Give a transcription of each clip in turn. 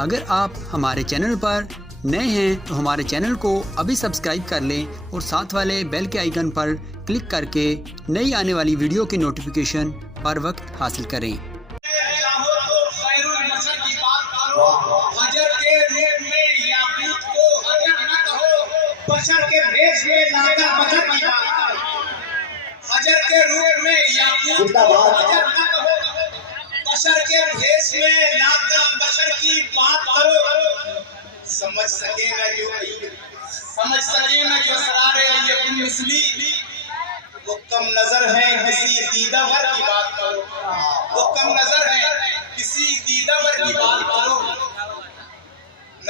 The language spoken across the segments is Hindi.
अगर आप हमारे चैनल पर नए हैं तो हमारे चैनल को अभी सब्सक्राइब कर लें और साथ वाले बेल के आइकन पर क्लिक करके नई आने वाली वीडियो की नोटिफिकेशन पर वक्त हासिल करें। बशर के भेष में लाकर बशर की बात, हजर के रूप में याकूत को हजर न कहो, बशर के भेष में लाकर बशर की बात करो। समझ सके न जो सरारे ये मिसली, वो कम नजर है किसी दीदावर की बात करो, वो कम नजर है किसी दीदावर की बात करो। न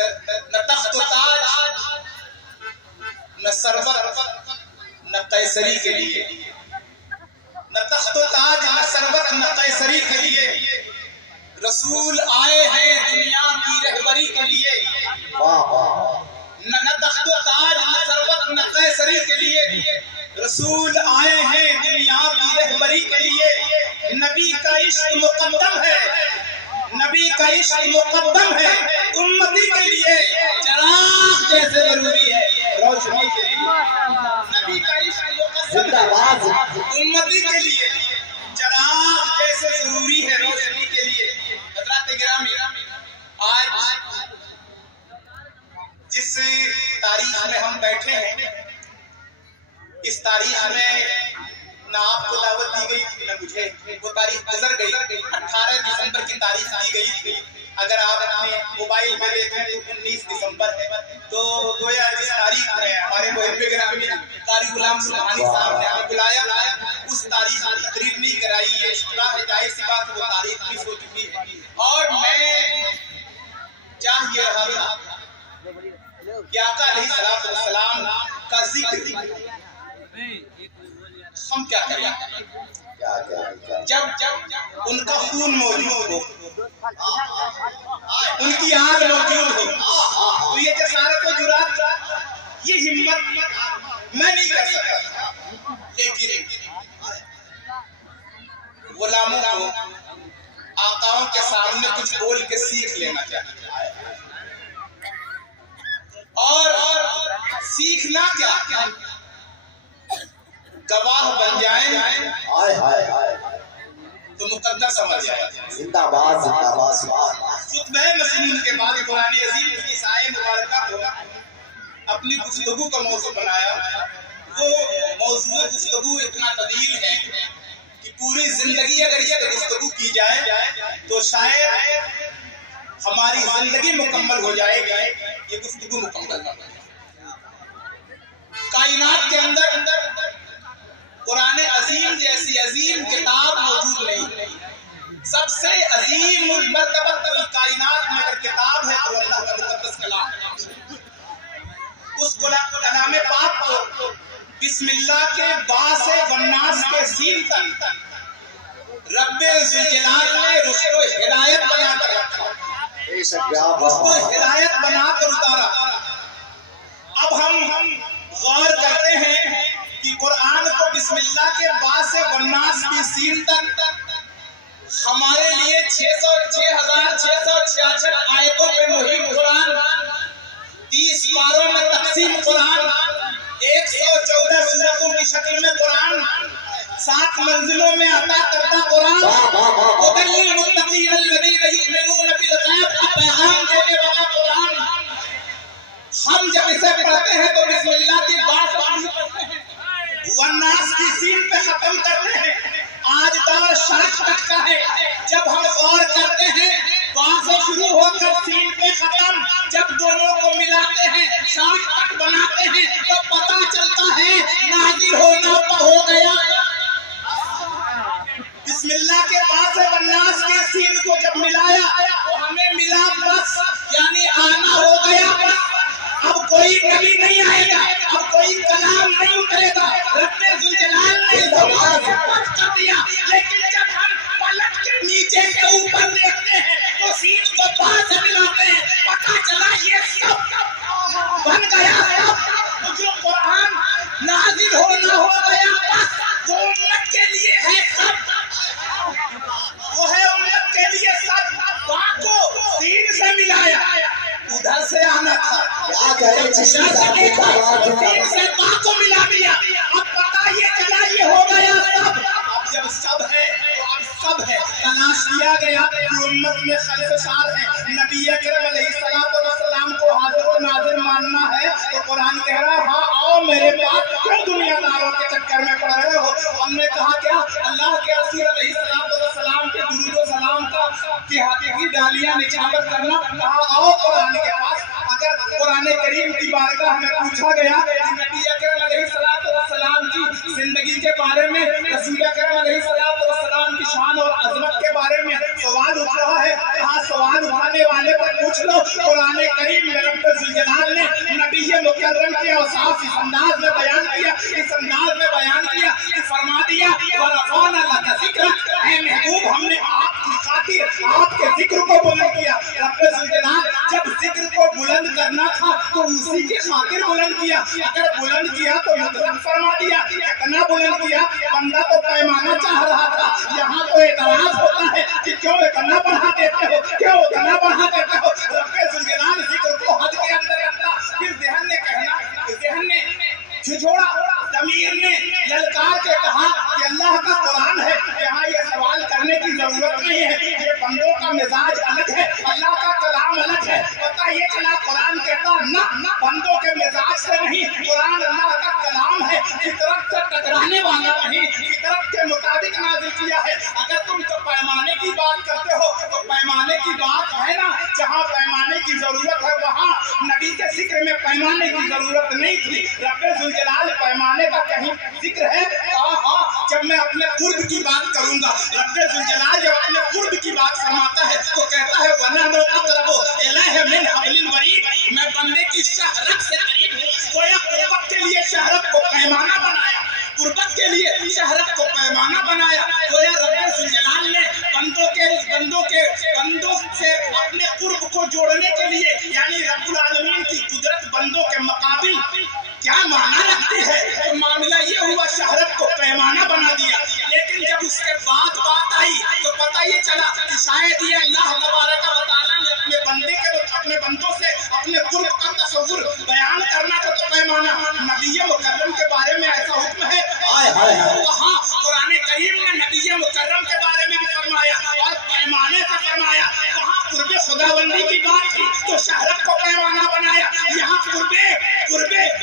तख्त ताज न सरवत न कैसरी के लिए, न तख्त ताज न सरवत न कैसरी के लिए, रसूल आए हैं दुनिया की रहबरी के लिए। न तख्त ताज न सरवत न कैसरी के लिए, रसूल आए हैं दुनिया की रहबरी के लिए। नबी का इश्क मुकद्दम है, नबी का इश्क मुकद्दम है उम्मती के लिए, चराग जैसे जरूरी है रोशनी के लिए। नबी का इश्क मुकद्दम है उम्मती के लिए, चराग जैसे जरूरी है रोशनी के लिए। हज़रात गिरामी, आज जिस तारीख में हम बैठे हैं, इस तारीख में ना आपको दावत दी गई थी न मुझे, वो तारीख गुजर गई। 18 दिसंबर की तारीख दी गई थी। अगर आप अपने मोबाइल में देखें तो 19 दिसंबर है। तो गोया जिस तारीख में हमारे मुहिब्बे गिरामी कारी गुलाम सुब्हानी साहब ने हमें बुलाया, उस तारीख की तकरीर नहीं कराई। ये इश्तिबाह है, जाहिर सी बात है, वो तारीख मिस हो चुकी है। और मैं चाह ये रहा था कि आका अलैहिस्सलाम का जिक्र हम क्या करें जब उनका खून मौजूद हो, उनकी आग मौजूद हो। तो ये जसारत और जुरात, ये हिम्मत मैं नहीं कर सकता, लेकिन गुलामों को आकाओं के सामने कुछ बोल के सीख लेना चाहिए। और सीखना क्या, गवाह बन जाए तो मुकद्दर समझ जाए। जिंदाबाद जिंदाबाद। खुतबे मसनून के बाद कुरान अजीम की इस आयत मुबारका को अपनी गुफ्तगू का मौजू बनाया। वो मौजू गुफ्तगू इतना तवील है कि पूरी जिंदगी अगर इसकी गुफ्तगू की जाए तो शायद हमारी जिंदगी मुकम्मल हो जाएगी। ये गुफ्तगू मुकम्मल है। कायनात के अंदर कुरान अजीम जैसी अजीम किताब मौजूद नहीं। सबसे अजीम मर्तबा कोई कायनात में अगर किताब है तो अल्लाह का मुकद्दस कलाम है। उस कलाम पाक को बिस्मिल्लाह के बा से वन्नास के सीन तक रब्बे ज़ुल जलाल ने उसको हिदायत बनाकर रखा, उसको हिदायत बनाकर उतारा। अब हम गौर करते हैं कि कुरान को बिस्मिल्लाह के बाद से वन्नास की सीन तक हमारे लिए 6,666 आयतों पे मुहिम कुरान, 30 पारों में तकसीम कुरान, 114 सूरतों की शक्ल में कुरान, 7 मंजिलों में अता करता कुरान, हुदल मुत्तकीन अल्लज़ीना युमिनून बिल गैब का पैगाम देने वाला कुरान। हम जब इसे पढ़ते हैं तो बिस्मिल्लाह की बात पढ़ते हैं, वन्नास की सीन पे खत्म करते हैं। आज दौर शाख तक का है। जब हम गौर करते हैं वहां से शुरू होकर सीन पे खत्म, जब दोनों को मिलाते हैं शाख तक बनाते हैं तो पता चलता है नाज़िल होना हो गया। बिस्मिल्लाह के बाद से वन्नास के सीन को जब मिलाया तो हमें मिला बस, यानी आना हो गया। अब कोई नबी नहीं आएगा, अब कोई कलाम नहीं उतरेगा। रब्बे ज़ुल जलाल ने कर दिया। लेकिन जब हम पलट के नीचे के ऊपर देखते हैं तो सीन को बाहर से मिलाते हैं, पता चला ये सब बन गया। सब जो कुरान नाज़िल होना हो गया, बस वो उम्मत के लिए है, सब वो है उम्मत के लिए। सब बात को सीन से उधर से आना था। क्या करे चिश्ती साहब का आवाज तीन से माँ को मिला दिया। अब पता ये चला ये हो गया सब। अब जब सब है तो अब सब है। तलाश किया गया कि उम्मत में खलीफार है, नबी अकरम अलैहिस्सलाम को हाजिर व नाजिर मानना है। तो कुरान कह रहा है हाँ आओ मेरे पास, क्यों दुनियादारों के चक्कर में पड़ रहे हो। हमने कहा क्या अल्लाह के रसूल अलैहिस्सलाम के दुरूद व सलाम का की हाथे की डालियां निछावर करना। कहा आओ कुरान के पास। अगर कुरान करीम की बारगाह में पूछा गया कि नबी अकरम अलैहिस्सलाम की जिंदगी के बारे में, रसूल अकरम अलैहिस्सलाम की शान और अजमत के बारे में सवाल उठ रहा है, कहा सवाल उठाने वाले पर पूछ लो। कुरान करीम में रब्बुल जलाल ने नबी मुकर्रम के औसाफ इस अंदाज में बयान किया, इस अंदाज में बयान किया कि फरमा दिया वरफ़अना लका ज़िक्रक, ऐ महबूब हमने आपकी खातिर आपके जिक्र को बुलंद किया। रब्बुल जलाल जब जिक्र को बुलंद करना था तो उसी के खातिर बुलंद किया। अगर बुलंद किया तो मुतलक फरमा दिया। कितना बुलंद किया, बंदा तो पैमाना चाह रहा था। यहाँ तो एतराज होता है कि क्यों इतना बढ़ा देते हो, क्यों इतना बढ़ा देते हो। रब्बुल जलाल जिक्र को हद के अंदर रखा। फिर ज़हन ने कहना, ज़हन ने झिझोड़ा, ज़मीर ने ललकार के कहा कि अल्लाह का कुरान है, यहाँ ये सवाल करने की जरूरत नहीं है। ये बंदों का मिजाज अलग है, अल्लाह का कलाम अलग है। पता ये चला कुरान कहता ना बंदों के मिजाज से नहीं, कुरान अल्लाह का कलाम है, फितरत से टकराने वाला नहीं, फितरत के मुताबिक नाज़िल किया है। अगर तुम तो पैमाने की बात करते हो तो पैमाने की बात है ना, जहाँ पैमाने की जरूरत है वहाँ नबी के जिक्र में पैमाने की जरूरत नहीं थी। रब्बुल जलाल पैमाने का कहीं जिक्र है? हाँ, जब मैं अपने कुर्ब की बात करूंगा, रब्बुल जलाल जब अपने कुर्ब की बात फरमाता है तो कहता है वनहनु अक़रबु इलैहि मिन हब्लिल वरीद, मैं बंदे की शहरत से करीब हूँ। गोया कुर्बत के लिए शहरत को पैमाना बनाया, कुर्बत के लिए शहरत को पैमाना बनाया। गोया रब्बुल जलाल ने बंदों से अपने कुर्ब को जोड़ने के लिए, यानी रब्बुल आलमीन की कुदरत बंदों के मुकाबिल क्या माना रखती है, तो मामला ये हुआ शहरत को पैमाना बना दिया। लेकिन जब उसके बाद बात आई तो पता ये चला कि शायद ये अल्लाह तबारक व तआला ने अपने बंदों से अपने कुर्ब का तसव्वुर बयान करना था। तो पैमाना नबी मुकर्रम के बारे में ऐसा हुक्म है। हाँ, कुरान करीम ने नबी मुकर्रम के बारे में भी फरमाया और पैमाने से फरमाया। वहाँ कुर्बे खुदाबंदी की बात थी तो शहरत को पैमाना बनाया। यहाँ कुर्बे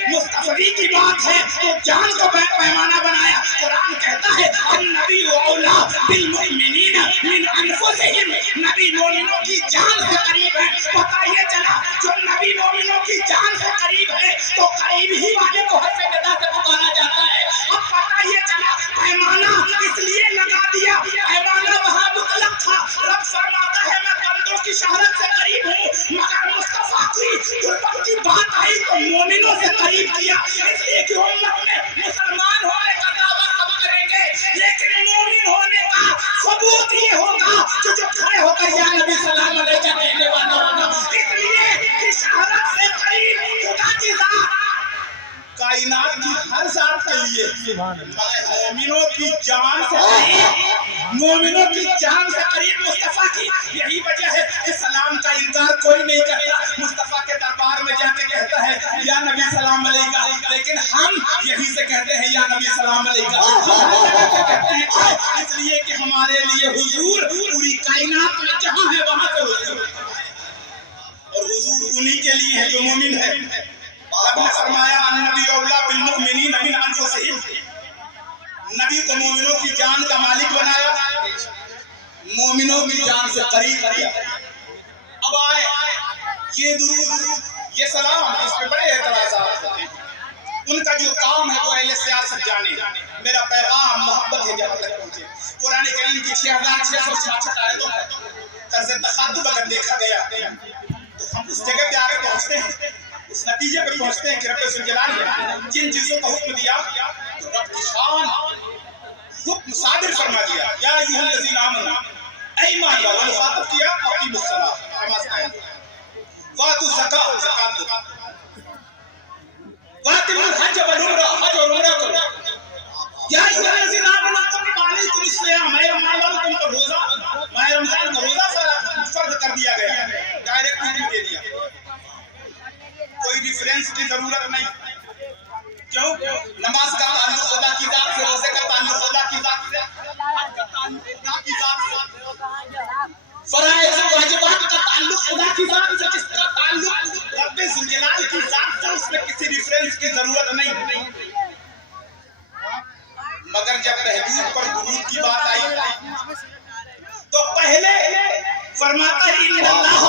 मुस्तफी की बात है तो जान को पैमाना बनाया। कुरान कहता है अन्नबी औला बिल मुमिनीन मिन अनफुसिहिम, नबी मोमिनों की जान से करीब है। पता ये चला जो नबी मोमिनों की जान से करीब है तो करीब ही वाले को हद से बेदा से पुकारा जाता है। अब पता ये चला पैमाना इसलिए लगा दिया, पैमाना वहाँ मुतलक था। रब फरमाता है मैं बंदों की शहरत से करीब हूँ, मगर मुस्तफा की कुर्बत की बात आई तो मोमिनों से करीब किया। इसलिए कि उम्मत में मुसलमान होने का दावा सब करेंगे, लेकिन मोमिन होने का सबूत ये होगा कि जो खड़े होकर या नबी सलाम अलैहि कहने वाला होगा। इसलिए कि शहरत से करीब खुदा की जात, कायनात की हर जात के लिए मोमिनों की जान से करीब, मोमिनों की जान से करीब मुस्तफा की। यही वजह है कि सलाम का इनकार कोई नहीं करता, मुस्तफा के दरबार में जाके कहता है या नबी सलाम अलैका, लेकिन हम यही से कहते हैं या नबी सलाम अलैका। इसलिए कि हमारे लिए हुजूर पूरी कायनात में जहां है वहां से हुजूर, और हुजूर उन्हीं के लिए है जो मोमिन है। आपने फरमाया अन्नबी औला बिल मुमिनीन मिन अनफुसिहिम, नबी को मोमिनों की जान का मालिक बनाया, मोमिनों की जान से करीब किया। अब आए ये दुरूद, ये सलाम, इस पे बड़े एतराज़ात होते हैं। उनका जो काम है वो अहले सियासत जाने, मेरा पैगाम मोहब्बत है जहाँ तक पहुँचे। कुरान करीम की 6666 आयतों है तर्ज़ तखातुब अगर देखा गया तो हम उस जगह पे आगे पहुँचते हैं, उस नतीजे पे पहुँचते हैं कि रब्बुल जलाल ने जिन चीजों का हुक्म दिया तो रब की शान हुक्म सादिर फरमा दिया। या अय्युहल्लज़ीना आमनू, ऐ ईमान वालों, मुखातब किया अक़ीमुस सलाह, नमाज कायम करो, वातु ज़कात, ज़कात दो, वातिमुल हज वल उम्रा, हज और उम्रा करो। या अय्युहल्लज़ीना आमनू कुतिबा अलैकुमुस सियाम, ऐ ईमान वालों तुम पर रोजा, माह रमजान का रोजा फर्ज कर दिया गया, डायरेक्ट हुक्म दे दिया। रिफरेंस की जरूरत नहीं। क्यों? नमाज का ताल्लुक खुदा की जात से, रोजे का ताल्लुक खुदा की जात से, हज का ताल्लुक खुदा की जात से, फराइज वाजिबात का ताल्लुक खुदा की जात से, जिसका ताल्लुक रब्बे जुल जलाल की जात से, उसमें किसी रिफरेंस की जरूरत नहीं। मगर जब महबूब पर दुरूद की बात आई तो पहले फरमाता है इन्नल्लाह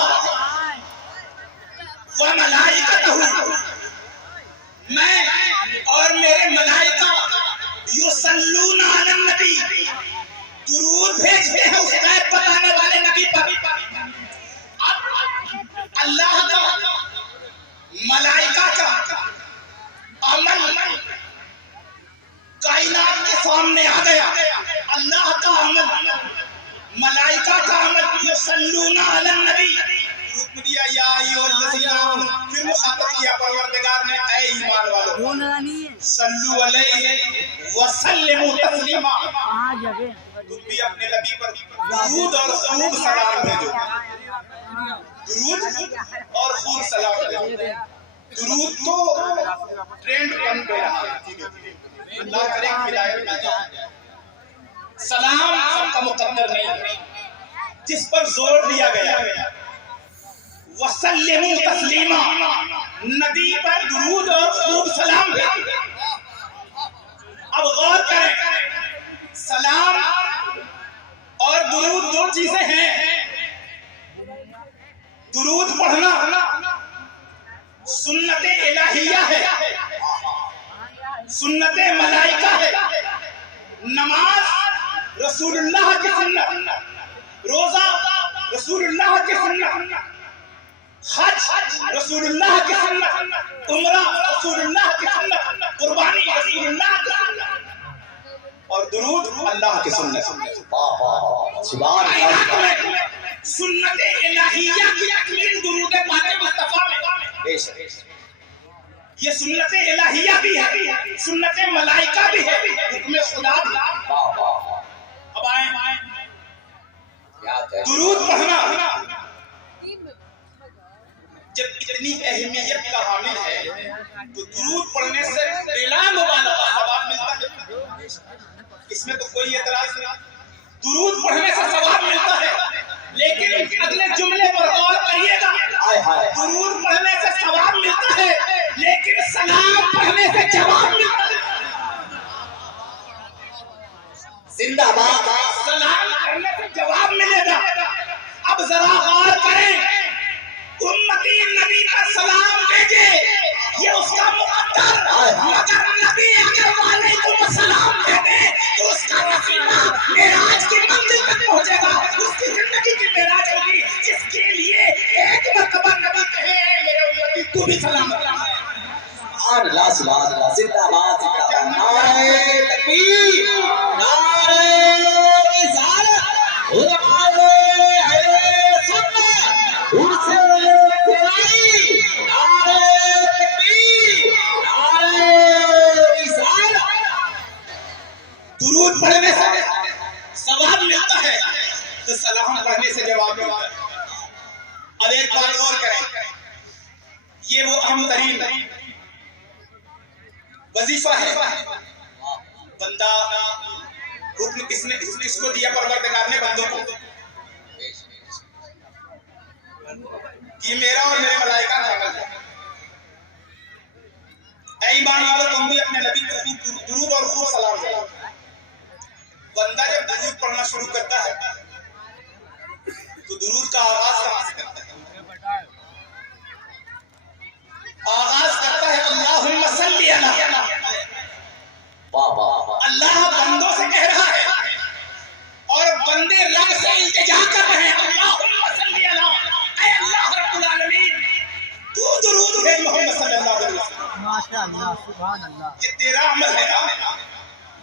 व मलाइकतहू, मैं और मेरे मलाइका युसल्लूना अलन नबी, दुरूद भेजते हैं उस गैब बताने वाले नबी पर। अब अल्लाह का मलाइका का अमल कायनात के सामने आ गया। अल्लाह का अमल, मलाइका का अमल, युसल्लूना अलन नबी, हुक्म दिया या अय्युहल्लज़ीना आमनू, फिर मुखातब किया परवरदिगार ने, ऐ ईमान वालों, सल्लु अलैहि व सल्लिमू तस्लीमा, तुम भी अपने नबी पर दुरूद और खूब सलाम भेजो। दुरूद और खूब सलाम भेजो। दुरूद तो ट्रेंड बन गया है, अल्लाह करे हिदायत आ जाए। सलाम सबका मुकद्दर नहीं, जिस पर जोर दिया गया वसल्लिमू तस्लीमा, नबी पर दुरूद और खूब सलाम भेजो। अब गौर करें, सलाम और दुरूद दो चीजें हैं। दुरूद पढ़ना सुन्नते इलाहिया है, सुन्नते मलाइका है। नमाज रसूलुल्लाह की सुन्नत, रोजा रसूलुल्लाह की सुन्नत, हज रसूलुल्लाह की सुन्नत, उम्रा रसूलुल्लाह की सुन्नत, कुर्बानी रसूलुल्लाह की सुन्नत, और दुरूद अल्लाह की सुन्नत। सुभान अल्लाह। सुन्नत इलाहिया की तकमील दुरूद पाक मुस्तफा में। ये सुन्नत इलाहिया भी है, सुन्नत मलाइका भी है, हुक्म खुदा भी। अब आए दुरूद पढ़ना जब इतनी अहमियत का हामिल है तो दुरूद पढ़ने से बेला मुबालगा सवाब मिलता है, इसमें तो कोई एतराज नहीं। दुरूद पढ़ने से सवाब मिलता है, लेकिन अगले जुमले पर गौर करिएगा, दुरूद पढ़ने से सवाब मिलता है, लेकिन सलाम पढ़ने से जवाब मिलता है। जिंदाबाद। सलाम पढ़ने से जवाब मिलेगा। अब जरा गौर करें, उम्मती नबी का सलाम भेजे, ये उसका मुकद्दर, मगर नबी अगर वालेकुम सलाम भेजे तो उसका वसीला मेराज की मंजिल तक पहुंचेगा, उसकी जिंदगी की मेराज होगी, जिसके लिए एक मरतबा नबी कहे, मेरे उम्मती तू भी सलाम कर। अल्लाह सुभान अल्लाह, जिंदाबाद जिंदाबाद, नारे तकबीर, नारे रिसालत, उलमाए अहले सुन्नत, उनसे कुरानी, नारे तकबीर, नारे रिसालत। दुरूद पढ़ने से सवाब मिलता है तो सलाम पढ़ने से जवाब मिलता है। अब एक बात और करें, ये वो अहम तरीन वजीफा है। बंदा हुक्म किसको दिया परवरदिगार ने बंदों को कि मेरा और मेरे मलाइका का अमल है। ऐ ईमान वालों, तुम भी अपने नबी को खूब दुरूद और खूब सलाम करो। बंदा जब दुरूद पढ़ना शुरू करता है तो दुरूद का आगाज कहां से करता है? आगाज करता है अल्लाहुम्मा सल्ली अला। अल्लाह बंदों से कह रहा है और बंदे रब से इल्तिजा कर रहे हैं, अल्लाहुम्मा सल्ली अला, ऐ अल्लाह रब्बुल आलमीन तू दुरूद भेज मोहम्मद सल्लल्लाहु अलैहि वसल्लम। माशाअल्लाह, सुभान अल्लाह। ये तेरा अमल है ना,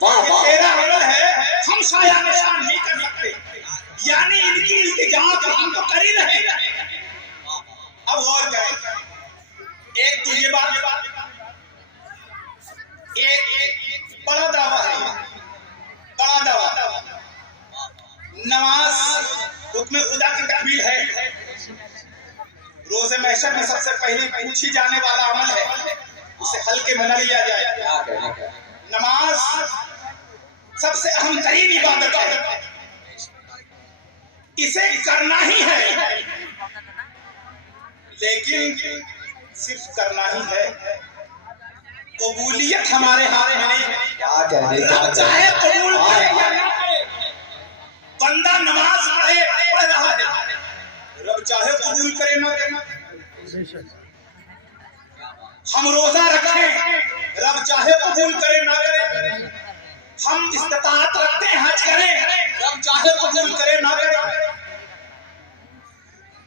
ये तेरा अमल है, हम शाया निशान नहीं कर सकते, यानी इनकी इल्तिजा तो हम तो कर ही रहे। अब गौर करें, एक तो ये बात, एक बड़ा दावा है, बड़ा दावा। नमाज हुक्म खुदा की तकमील है, रोजे महशर में सबसे पहले पूछी जाने वाला अमल है, उसे हल्के में न लिया जाए। नमाज सबसे अहम तरीन इबादत है, इसे करना ही है, लेकिन सिर्फ करना ही है, कबूलियत हमारे हाथ में नहीं है। रब चाहे कबूल करे या ना करे, बंदा नमाज पढ़ रहा है, रब चाहे कबूल करे ना करे। हम रोजा रखें, रब चाहे कबूल करे ना करे। हम इस्तिताअत रखते हैं, हज करें, रब चाहे कबूल करे ना करे।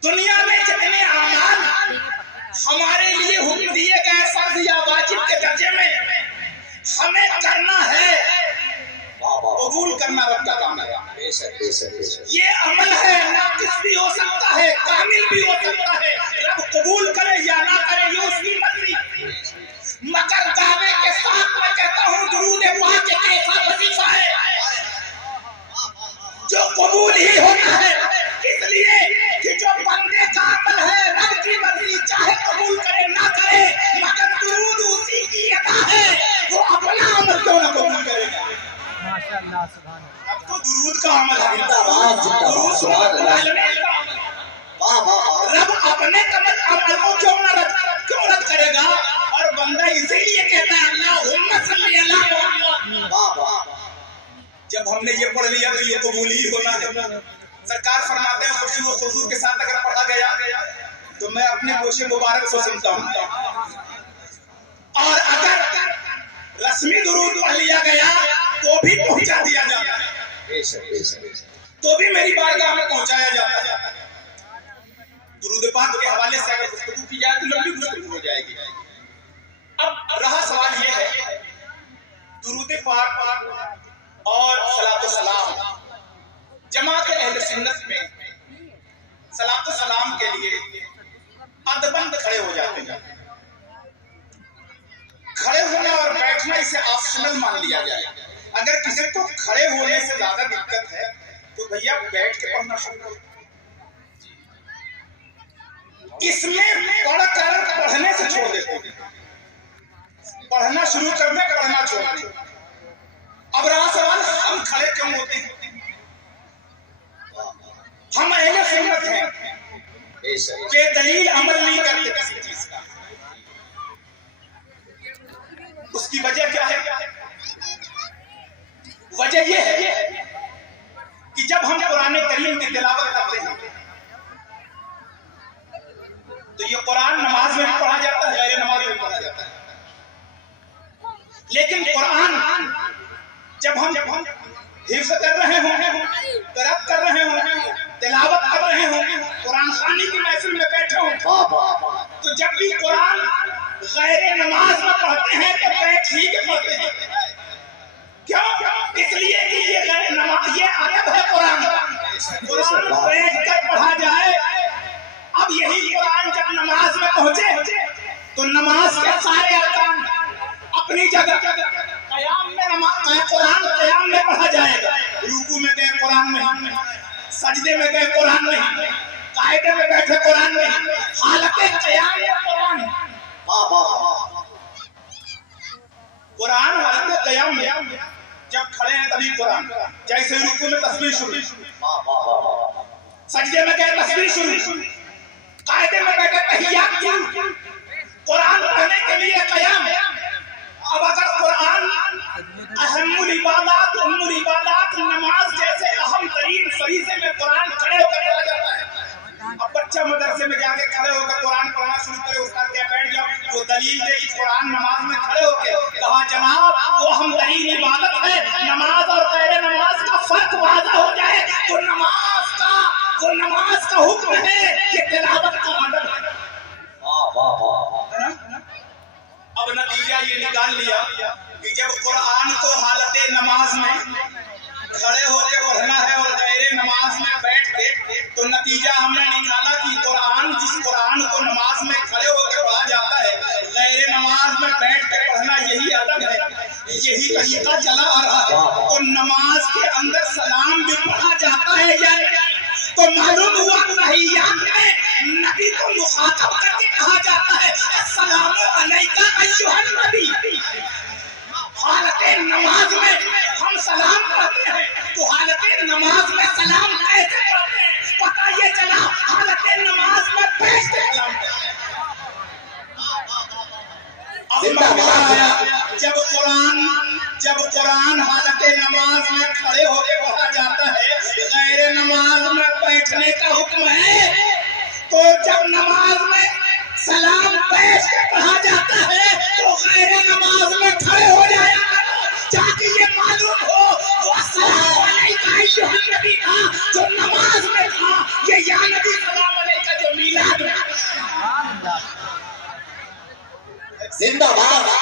दुनिया में जितने अमाल हमारे लिए हुक्म दिए गए फर्ज या वाजिब के दर्जे में हमें करना है, कबूल करना रब का काम है। ये अमल है, नाकिस भी हो सकता है, कामिल भी हो सकता है, रब कबूल करे या ना करे ये उसकी मर्जी। मगर दावे के साथ मैं कहता हूँ दुरूद पाक एक ऐसा वजीफा है जो कबूल ही होना है, इसलिए कि जो बंदे का अमल है रब की मर्जी, चाहे कबूल करे ना करे, मगर दुरूद उसी की अदा है, वो अपना अमल क्यों ना कबूल करेगा। माशाअल्लाह, सुभान अल्लाह। अब तो दुरूद का अमल है, रब अपने अमल को क्यों रद्द करेगा। और बंदा इसीलिए कहता है अल्लाहुम्मा सल्ली अला मुहम्मद। जब हमने ये पढ़ लिया तो ये कबूल ही होना है। सरकार फरमाते हैं खुशू के साथ अगर पढ़ा गया तो मैं अपने गोशे मुबारक से सुनता हूँ, और अगर रस्मी दुरूद पढ़ लिया गया तो भी पहुंचा दिया जाता है, तो भी मेरी बारगाह में पहुंचाया जाता है। दुरूद पाक के हवाले से अगर गुफ्तगू की जाए तो लंबी गुफ्तगू हो जाएगी। अब रहा सवाल ये है, दुरूद पाक और सलातो सलाम, जमात अहले सुन्नत में सलातो सलाम के लिए अदबंद खड़े हो जाते हैं। खड़े होना और बैठना इसे ऑप्शनल मान लिया जाए। अगर किसी को खड़े होने से ज्यादा दिक्कत है तो भैया बैठ के पढ़ना शुरू करो। इसमें पढ़कर पढ़ने से छोड़ देते, पढ़ना शुरू करने पढ़ना छोड़ देते। अब रहा सवाल हम खड़े क्यों होते हैं। हम अहले सुन्नत हैं, बेदलील अमल नहीं करते किसी चीज का। उसकी वजह क्या है? वजह यह है कि जब हम कुरान करीम की तिलावत करते हैं तो ये कुरान नमाज में भी पढ़ा जाता है, गैर नमाज में भी पढ़ा जाता है। लेकिन कुरान जब हम हिफ्ज़ कर रहे हों, क़िराअत कर रहे हों, तिलावत कर रहे हों, कुरान खानी की महफिल में बैठे हों, तो जब भी कुरान गैर नमाज में पढ़ते हैं तो बैठ ही के पढ़ते हैं। क्यों? इसलिए कि ये गैर नमाज, ये अदब है कुरान बैठ कर पढ़ा जाए। अब यही कुरान जब नमाज में पहुंचे तो नमाज के सारे अरकान अपनी जगह, क़याम में कुरान क़याम में पढ़ा जाएगा, रुकू में गए कुरान नहीं, सजदे में गए कुरान नहीं, कायदे में बैठे कुरान नहीं, हालत क़याम में कुरान हालत क़याम में जब खड़े हैं तभी कुरान। जैसे रुकू में तस्बीह शुरू, सजदे में गए तस्बीह शुरू, कायदे में बैठे तहियात शुरू, कुरान पढ़ने के लिए क़याम। अब अगर कुरान अहमुल इबादत, उम्मुल इबादत, नमाज जैसे अहम तरीन फरीज़े में कुरान खड़े होकर पढ़ा जाता है। अब बच्चा मदरसे में जाके खड़े होकर कुरान पढ़ना शुरू करे, उसका क्या बैठ जाओ, वो दलील दे कि कुरान नमाज में खड़े होकर कहा जनाब वो अहम तरीन इबादत है, नमाज और गैर नमाज का फर्क वाज़ा हो जाए तो नमाज का हुक्म है, ये तिलावत का अदब है। अब नतीजा ये निकाल लिया कि जब कुरान को हालत नमाज में खड़े होकर पढ़ना है और गैर नमाज में बैठ के, तो नतीजा हमने निकाला कि जिस कुरान को नमाज में खड़े होकर पढ़ा जाता है, गैर नमाज में बैठ के पढ़ना यही अदब है, यही तरीका चला आ रहा है। तो नमाज के अंदर सलाम भी पढ़ा जाता है या तो मालूम हुआ तहिय्यात में नबी को मुखातब करके कहा जाता है अस्सलामु अलैका अय्युहन नबी। हालत नमाज में हम सलाम कहते हैं, तो हालत नमाज में सलाम कैसे कहते हैं? पता ये चला हालत नमाज में बैठ के सलाम कहते हैं। जब कुरान हालत नमाज में खड़े होके पढ़ा जाता है, गैर नमाज में बैठने का हुक्म है। तो जब नमाज में सलाम बैठ के पढ़ा जाता है तो गैर नमाज में खड़े हो जाया ताकि ये मालूम हो वो अस्सलामु अलैका अय्युहन नबी था जो नमाज में था, ये या नबी सलाम अलैका जो मीलाद में। जिंदाबाद।